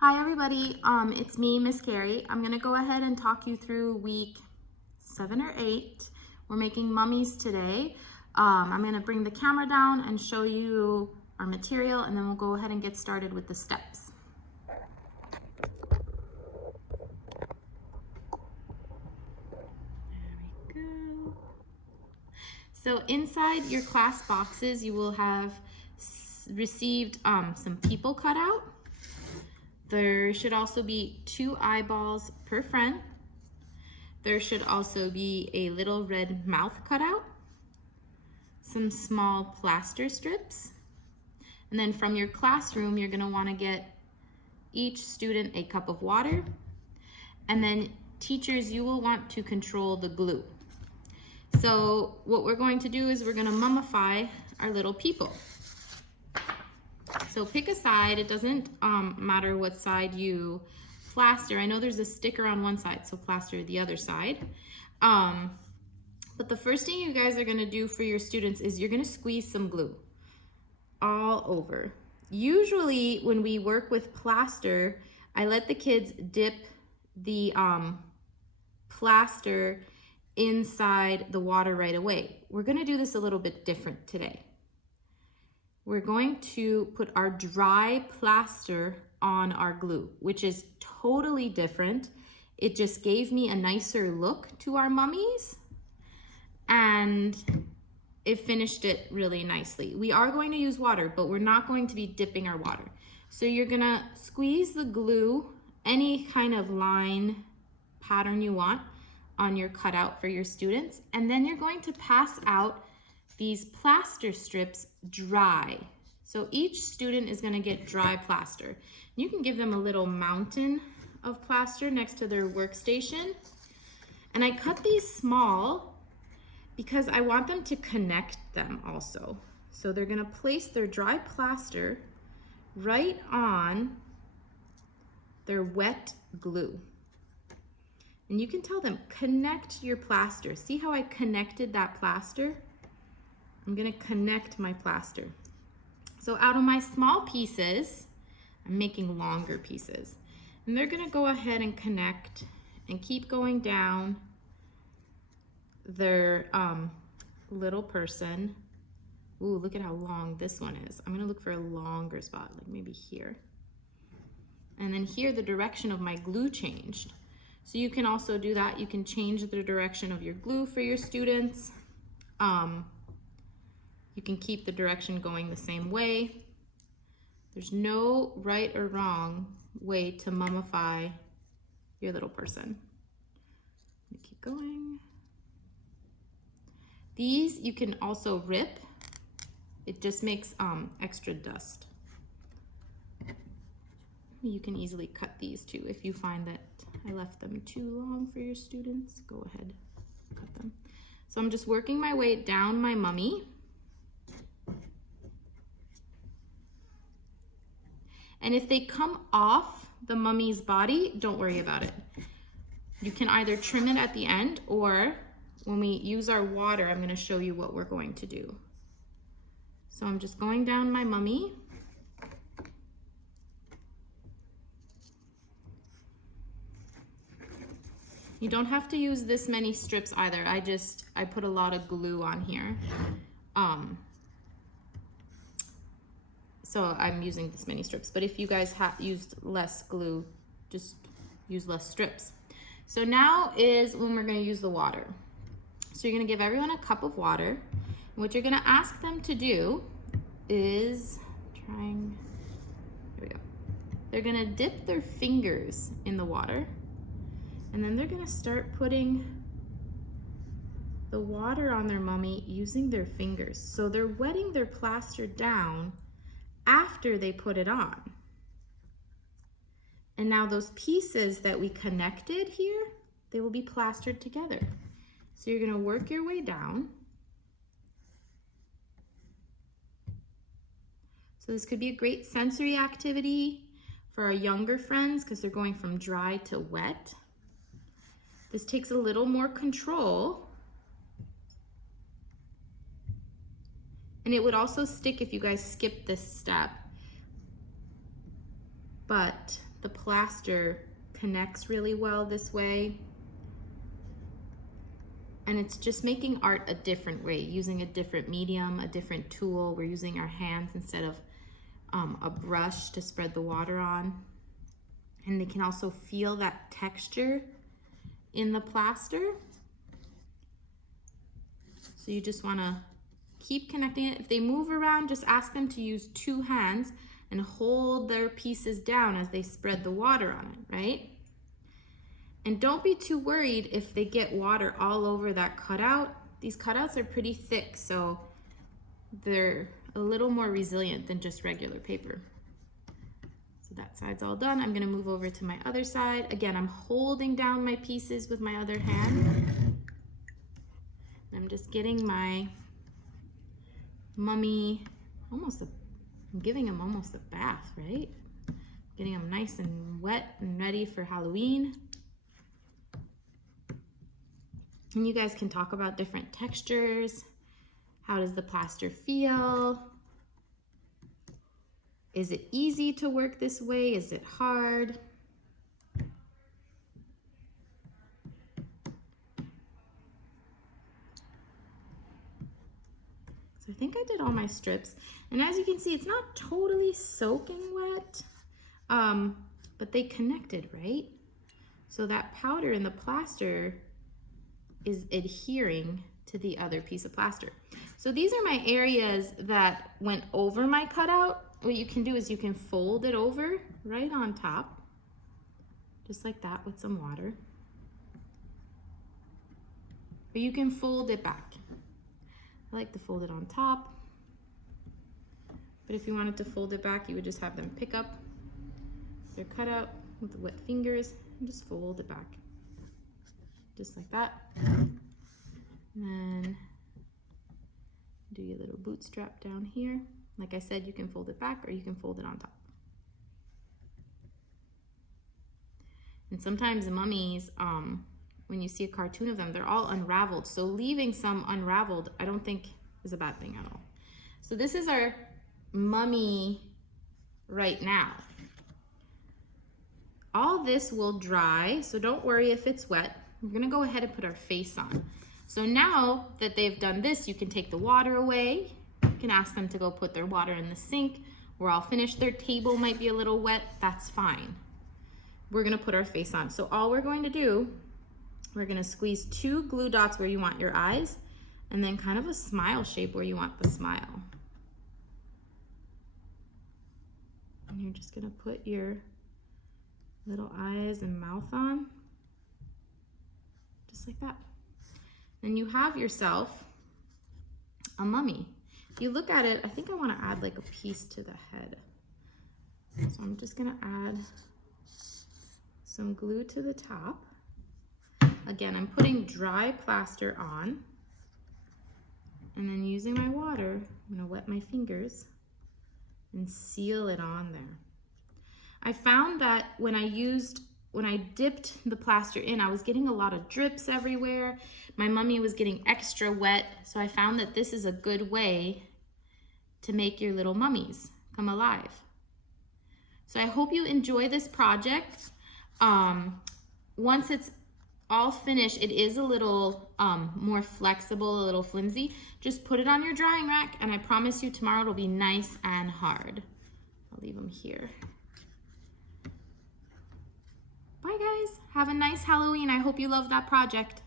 Hi everybody, it's me, Miss Carrie. I'm gonna go ahead and talk you through week 7 or 8. We're making mummies today. I'm gonna bring the camera down and show you our material, and then we'll go ahead and get started with the steps. There we go. So inside your class boxes, you will have received some people cut out. There should also be 2 eyeballs per friend. There should also be a little red mouth cutout, some small plaster strips, and then from your classroom, you're gonna wanna get each student a cup of water, and then teachers, you will want to control the glue. So what we're going to do is we're gonna mummify our little people. So pick a side. It doesn't matter what side you plaster. I know there's a sticker on one side, so plaster the other side. But the first thing you guys are gonna do for your students is you're gonna squeeze some glue all over. Usually when we work with plaster, I let the kids dip the plaster inside the water right away. We're gonna do this a little bit different today. We're going to put our dry plaster on our glue, which is totally different. It just gave me a nicer look to our mummies, and it finished it really nicely. We are going to use water, but we're not going to be dipping our water. So you're gonna squeeze the glue, any kind of line pattern you want on your cutout for your students, and then you're going to pass out these plaster strips dry. So each student is gonna get dry plaster. You can give them a little mountain of plaster next to their workstation. And I cut these small because I want them to connect them also. So they're gonna place their dry plaster right on their wet glue. And you can tell them, connect your plaster. See how I connected that plaster? I'm gonna connect my plaster. So out of my small pieces, I'm making longer pieces. And they're gonna go ahead and connect and keep going down their little person. Ooh, look at how long this one is. I'm gonna look for a longer spot, like maybe here. And then here, the direction of my glue changed. So you can also do that. You can change the direction of your glue for your students. You can keep the direction going the same way. There's no right or wrong way to mummify your little person. Keep going. These you can also rip. It just makes extra dust. You can easily cut these too. If you find that I left them too long for your students, go ahead, cut them. So I'm just working my way down my mummy. And if they come off the mummy's body, don't worry about it. You can either trim it at the end, or when we use our water, I'm gonna show you what we're going to do. So I'm just going down my mummy. You don't have to use this many strips either. I put a lot of glue on here. So I'm using this many strips, but if you guys have used less glue, just use less strips. So now is when we're gonna use the water. So you're gonna give everyone a cup of water. And what you're gonna ask them to do is, here we go. They're gonna dip their fingers in the water, and then they're gonna start putting the water on their mummy using their fingers. So they're wetting their plaster down after they put it on. And now those pieces that we connected here, they will be plastered together. So you're gonna work your way down. So this could be a great sensory activity for our younger friends because they're going from dry to wet. This takes a little more control. And it would also stick if you guys skip this step. But the plaster connects really well this way. And it's just making art a different way, using a different medium, a different tool. We're using our hands instead of a brush to spread the water on. And they can also feel that texture in the plaster. So you just want to keep connecting it. If they move around, just ask them to use 2 hands and hold their pieces down as they spread the water on it, right? And don't be too worried if they get water all over that cutout. These cutouts are pretty thick, so they're a little more resilient than just regular paper. So that side's all done. I'm gonna move over to my other side. Again, I'm holding down my pieces with my other hand. I'm just getting my mummy, I'm giving them almost a bath, right? Getting them nice and wet and ready for Halloween. And you guys can talk about different textures. How does the plaster feel? Is it easy to work this way? Is it hard? So I think I did all my strips. And as you can see, it's not totally soaking wet, but they connected, right? So that powder in the plaster is adhering to the other piece of plaster. So these are my areas that went over my cutout. What you can do is you can fold it over right on top, just like that with some water. Or you can fold it back. I like to fold it on top. But if you wanted to fold it back, you would just have them pick up their cutout with the wet fingers and just fold it back. Just like that. And then do your little bootstrap down here. Like I said, you can fold it back or you can fold it on top. And sometimes the mummies, when you see a cartoon of them, they're all unraveled. So leaving some unraveled, I don't think is a bad thing at all. So this is our mummy right now. All this will dry, so don't worry if it's wet. We're gonna go ahead and put our face on. So now that they've done this, you can take the water away. You can ask them to go put their water in the sink. We're all finished. Their table might be a little wet, that's fine. We're gonna put our face on. So all we're going to do, we're gonna squeeze 2 glue dots where you want your eyes, and then kind of a smile shape where you want the smile. And you're just gonna put your little eyes and mouth on, just like that. Then you have yourself a mummy. If you look at it, I think I want to add like a piece to the head. So I'm just gonna add some glue to the top. Again, I'm putting dry plaster on, and then using my water, I'm gonna wet my fingers and seal it on there. I found that when I dipped the plaster in, I was getting a lot of drips everywhere. My mummy was getting extra wet, so I found that this is a good way to make your little mummies come alive. So I hope you enjoy this project. Once it's all finished, it is a little more flexible, a little flimsy. Just put it on your drying rack, and I promise you tomorrow it'll be nice and hard. I'll leave them here. Bye guys, have a nice Halloween. I hope you love that project.